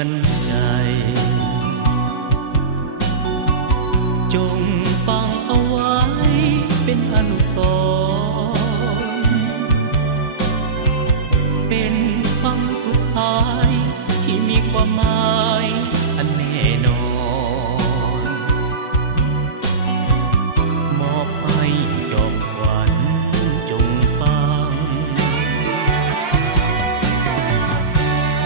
วันใจจงฟังเอาไว้เป็นอนุสรณ์เป็นคำสุดท้ายที่มีความหมายอันแน่นอนมอบให้จอมขวัญจงฟัง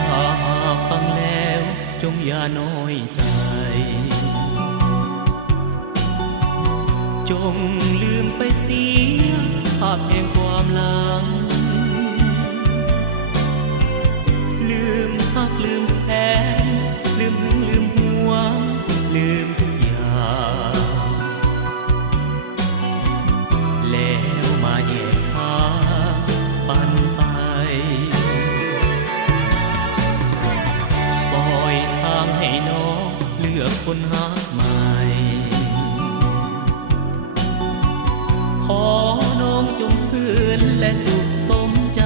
ถ้าหากฟังแล้วจงอย่าน้อยใจจงลืมไปเสียภาพแห่งความหลังลืมหักลืมแค้นลืมหึงลืมหวงลืมทุกอย่างแล้วมาแยกทางปันไปปล่อยทางให้น้องเลือกคนหาใหม่ขอน้องจงซื่นและสุขสมใจ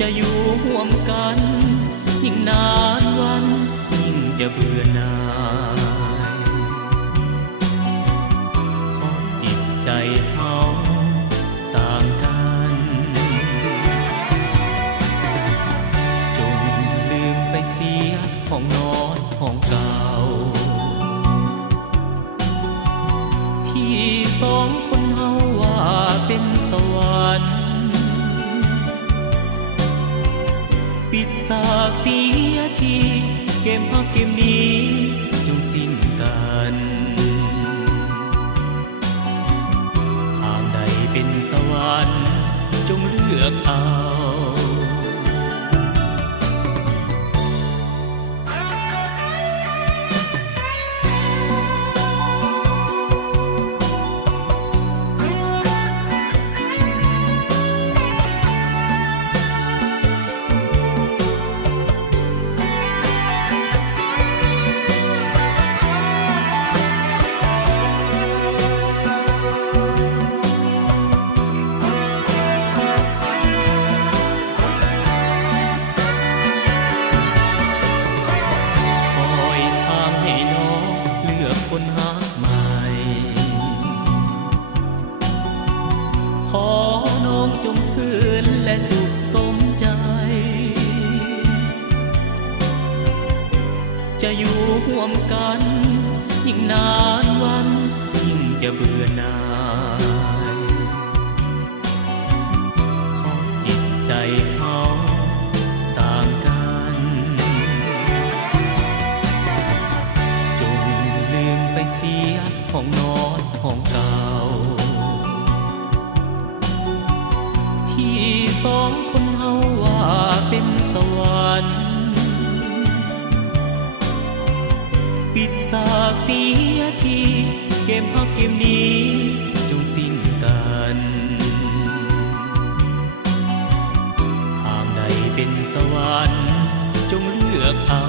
จะอยู่ร่วมกันยิ่งนานวันยิ่งจะเบื่อหน่ายของจิตใจเฮาต่างกันจงลืมไปเสียห้องนอนห้องเก่าที่สองคนเฮาว่าเป็นสวรรค์ปิดสากเสียทีเกมฮักเกมนี้จงสิ้นกันทางใดเป็นสวรรค์จงเลือกเอาคนหาใหม่ขอน้องจงซื่นและสุขสมใจจะอยู่ร่วมกันยิ่งนานวันยิ่งจะเบื่อหน่ายของจิตใจเฮาต่างกันไปเสียห้องนอนห้องเก่าที่สองคนเฮาว่าเป็นสวรรค์ปิดสากเสียทีเกมฮักเกมนี้จงสิ้นกันทางใดเป็นสวรรค์จงเลือกเอา